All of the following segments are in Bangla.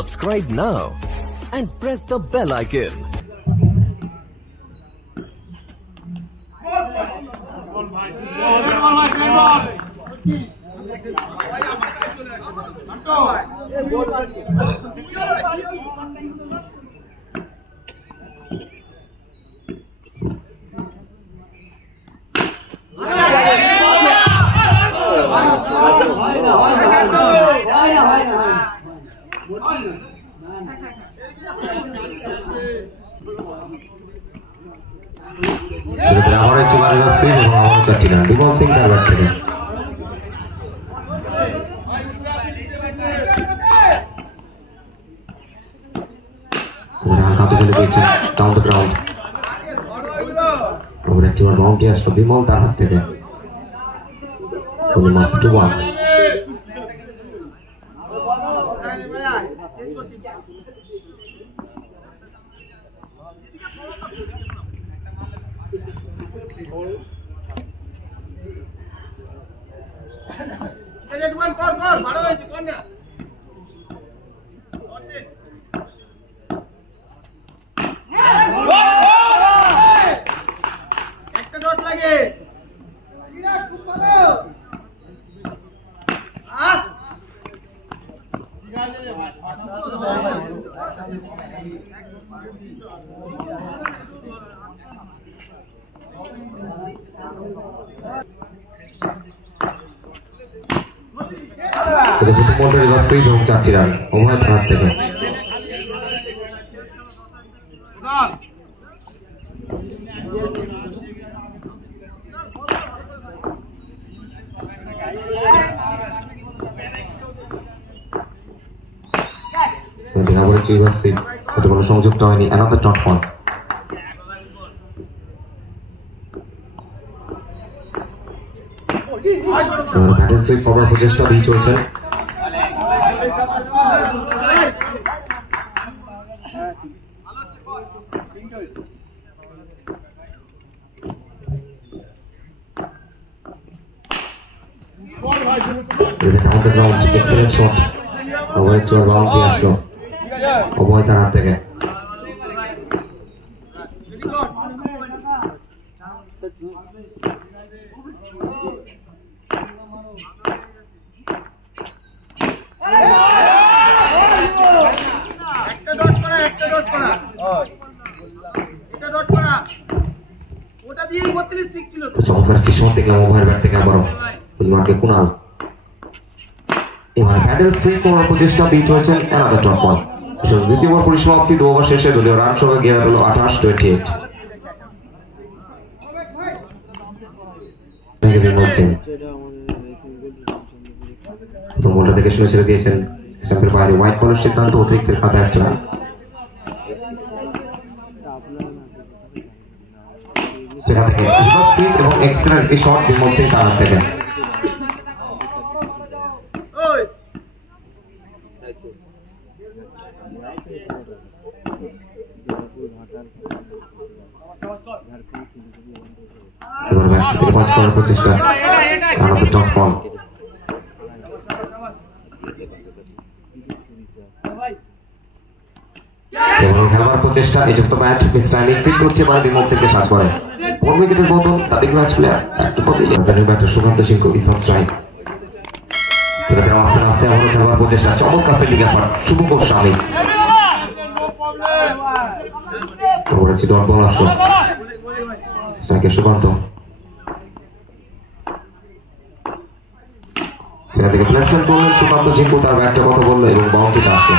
Subscribe now and press the bell icon. Bimal Singh তার ব্যাট থেকে হাতে ফেলে দিয়েছেন ডাউন দ্য গ্রাউন্ড। একটি বাউন্ডারি আসলো বিমল তার হাত থেকে। চারটি রান উভয় হাত থেকে। কোনো সংযুক্ত হয়নি। Another dot ball. Batting sweep করার প্রচেষ্টা দিয়ে চলছে। Excellent shot. ওভার চোর বাউন্ডারি আসলো উভয় তার হাত থেকে। চমৎকার একটি শট থেকে ওভার ব্যাট থেকে আবারও কুনাল। এবার হ্যান্ডেল সুইপ করার প্রচেষ্টা বিট হয়েছেন অ্যানাদার ডট বল। দ্বিতীয় ওভার পরিসমাপ্তি। 2 ওভার শেষে দলীয় রান সংখ্যা গিয়ে হল 28-28। প্রথম বলটা থেকে শুনে ছেড়ে দিয়েছেন স্ট্যাম্পের বাইরে। হোয়াইট বলের সিদ্ধান্ত, অতিরিক্তের খাতায় একটা রান। সেখান থেকে এবং এক্সেলেন্ট এই শট বিমল সিং তার হাত থেকে। প্রচেষ্টা প্রচেষ্টা নিযুক্ত ব্যাট স্টাইলিং ফিট করছে মানে বিমল সিংকে সাজ করে। 1 উইকেটের বদল তাদের ম্যাচ প্লেয়ার একটু বদলে ব্যাটার সুকান্ত সিংহ ইসান স্ট্রাইক। আস্তে আস্তে আবার খেলার প্রচেষ্টা। চমৎকার ফিল্ডিং এফার্ট শুভ গোস্বামী। ডট বল আসলো স্ট্রাইকের সুকান্ত। সেখান থেকে প্লেসমেন্ট করলেন সুকান্ত জিঙ্কু। তার ব্যাটটা কথা বললো এবং বাউন্ডারিটা আসলো।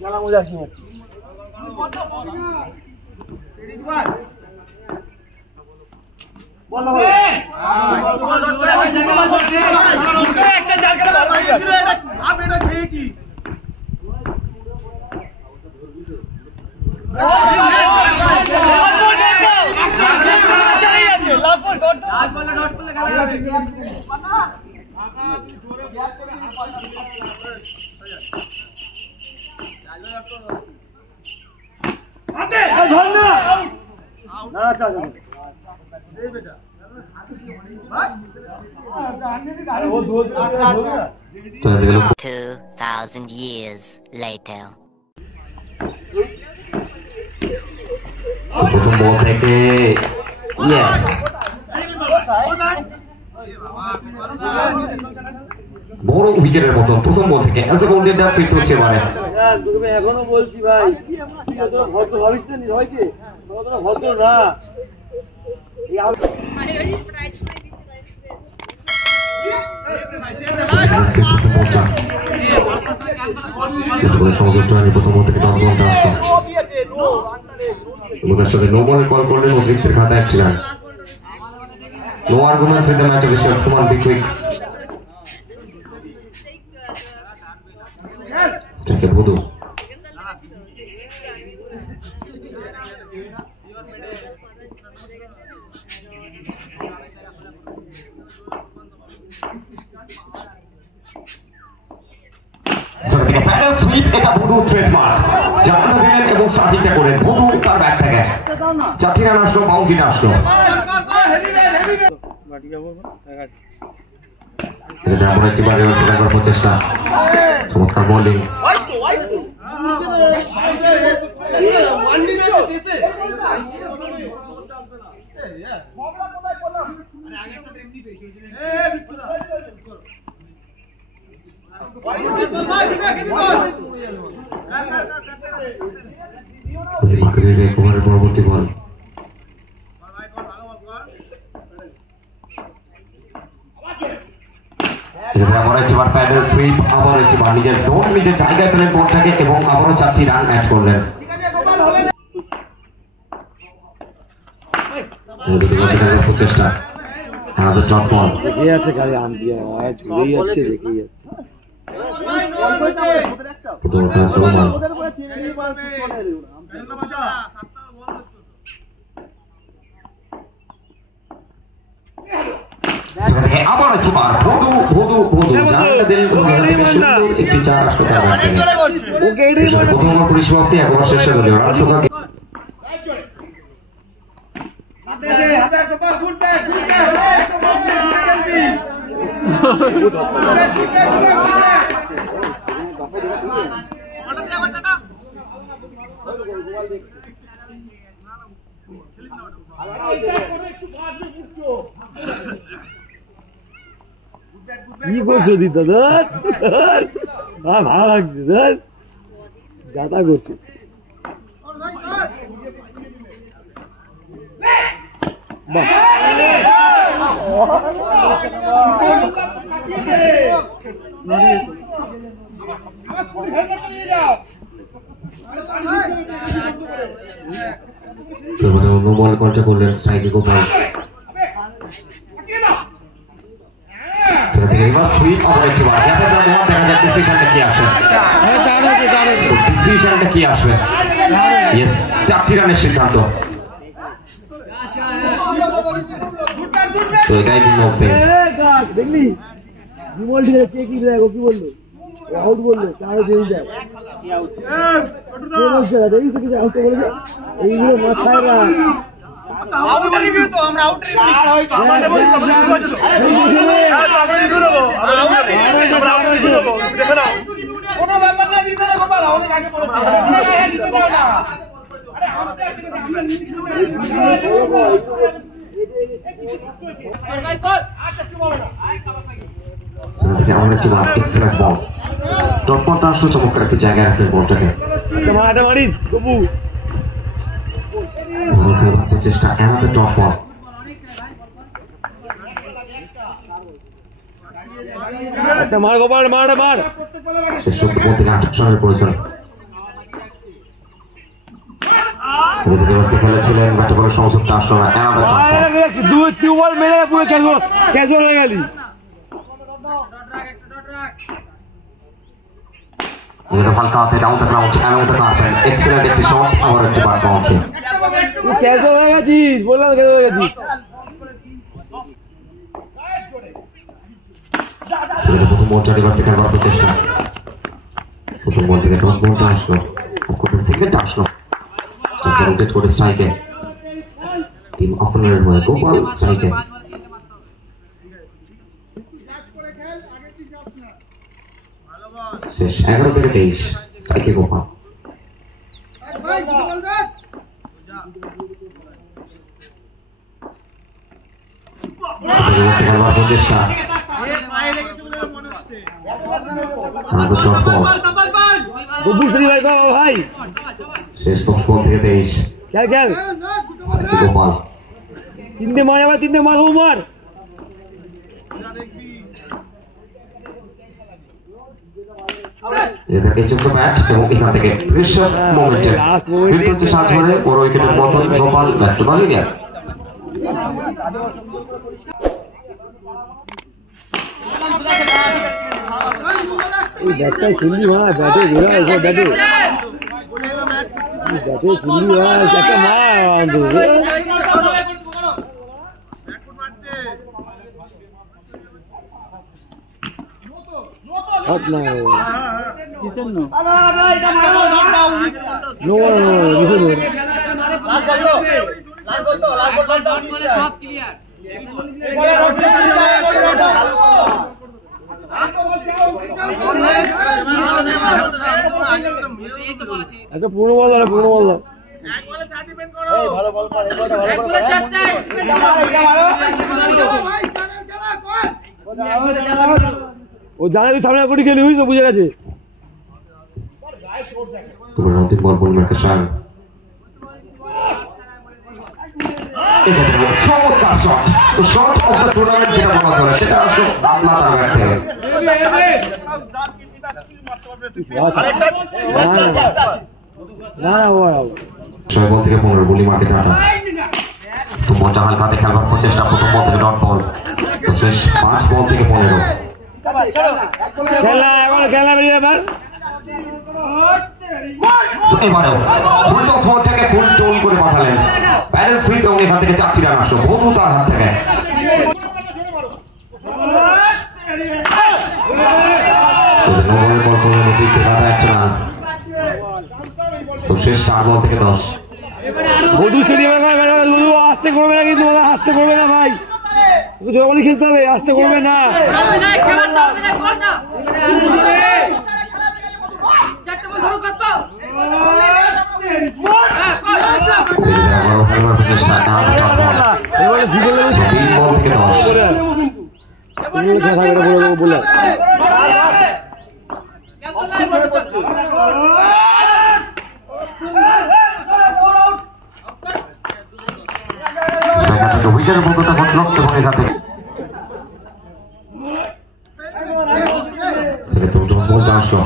খেলা মজা আসি $2,000 years later. প্রথম বল থেকে ইয়েস বড় উইকেটের মতন প্রথম বল থেকে অ্যাজ এ কাউন্টার ফিট হচ্ছে মানে তুমি এখনো বলছি ভাই তোরা ভদ্র ভাবিস না সবাইকে তোরা ভদ্র না প্রথম বল থেকে ওদের সাথে নো বলে কল করলেন অতিরিক্তের খাতা একটি run no arguments in the match official সুমান বিকুইক স্ট্রাইকে ভুদু প্যাডেল সুইপ এটা ভুদু ট্রেডমার্ক জানতে দিলেন এবং সাজিটা করেন ভুদু তার ব্যাট থেকে 4 রান আসলো বাউন্ডারি আসলো এটা আমরা একটি বারে সেটা করার প্রচেষ্টা চমৎকার বোলিং পরবর্তী বল আবার একবার প্যাডেল সুইপ আবার একবার নিজের জোন নিজের জায়গায় পেলেন বলটাকে এবং আবারও 4টি রান অ্যাড করলেন প্রচেষ্টা আমাদের ডট বল দেখে যাচ্ছে খালি আম্পিয়ার আওয়াজ ঘুরেই যাচ্ছে দেখেই যাচ্ছে আবার একবার ভুদু ভুদু ভুদু জানতে দিলেন একটি 4 আসলো তার ব্যাট থেকে প্রথম ওভার পরিসমাপ্তি একবার শেষ হয়ে গেল রান সংখ্যা কি করছো দিদা ধর ভালো লাগছে ধর যাতা করছে অন্য বল কলটা করলেন স্ট্রাইকে গোপাল ডিসিশনটা কি আসবে 4টি রানের সিদ্ধান্ত তো এটাই দেখলি কি বললি কে কি দেখো কি বললো আউট বললো চারে জেনে যায় এইগুলো মাথায় রাখ সেখান থেকে আমরা একটি বার এক্সেলেন্ট বল ডট বলটা আসলে চমৎকার একটি জায়গায় রাখলেন বলটাকে মারাটা মারিস তবু চেষ্টা এনাদের ডট বল একটা মার গোপাল মারটা মার শেষ সত্য বল থেকে 28 রানের প্রয়োজন খেলেছিলেন ব্যাটে বলের সংযোগটা আসলো না এনাদের দুই বল মেরে পুরো ক্যাজুয়াল হয়ে গেলি হালকাতে down the ground around the carpet excellent একটি শট আবার একটি বার পাচ্ছে ক্যাজুয়াল হয়ে গেছিস বললাম ক্যাজুয়াল হয়ে গেছিস প্রথম বলটা এবার সেকেন্ড বার চেষ্টা প্রথম বল থেকে ডট বলটা আসলো সেকেন্ড আসলো রোটেট করে স্ট্রাইকে টিম অফারের হয়ে গোপাল স্ট্রাইকে শেষ 11 থেকে 23 স্ট্রাইকে গোপাল চেষ্টা ভাই শেষ 10 বল থেকে 23 খেল খেল গোপাল তিনটে মার আবার তিনটে মার মার এটাকে চোদ্দ ম্যাচ এবং এখান থেকে প্রেশার মোমেন্টে বিপরীত সাজ ধরে বড় উইকেটের পতন গোপাল ব্যাট টু বালিয়া এই ব্যাটটা শুনলি ভাই ব্যাটে ঘোরা এসব ব্যাটে ব্যাটে শুনলি ভাই একটা মার Hot now. Listen no. No, listen no. Last ball to. Stop clear. अच्छा पूर्ण बॉल है पूर्ण बॉल है एक बॉल 60 डिपेंड करो ए ভালো বল কর এই বলটা ভালো বল ও জানে তুই সামনে কোটি খেলি হইছ বুঝে গেছে তোমার অন্তিম বল বলমের কাশান চমৎকার শট তো শট অফ দ্য টুর্নামেন্ট যেটা বলা চলে সেটা আসলে আল্লাহ তার ব্যাট থেকে ছয় বল থেকে 15 বলি মাঠে টাটা তো মজা হালকাতে খেলবার প্রচেষ্টা প্রথম বল থেকে ডট বল তো শেষ 5 বল থেকে 15 খেলা এখন খেলা বেরিয়ে এবার এবারেও ফুল টস বলটাকে ফুল টোল করে পাঠালেন প্যারেল ফ্রিতে উনি এখান থেকে 4 রান আসলো বন্ধু তার হাত থেকে তো শেষ 4 বল থেকে 10 বধু স্টেডিয়ামে আসতে করবে না কিন্তু আসতে করবে না ভাই জোর বলি খেলতে হবে আসতে করবে না বলে উইকেটের মধ্যে ঘটল এবং এখান থেকে বলতে আসলো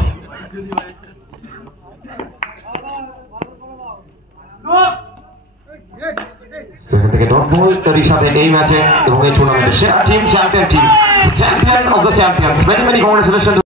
সেখান থেকে ডট বল এর সাথে এই ম্যাচে এবং এই টুর্নামেন্টে সেরা team champion of the champions many congratulation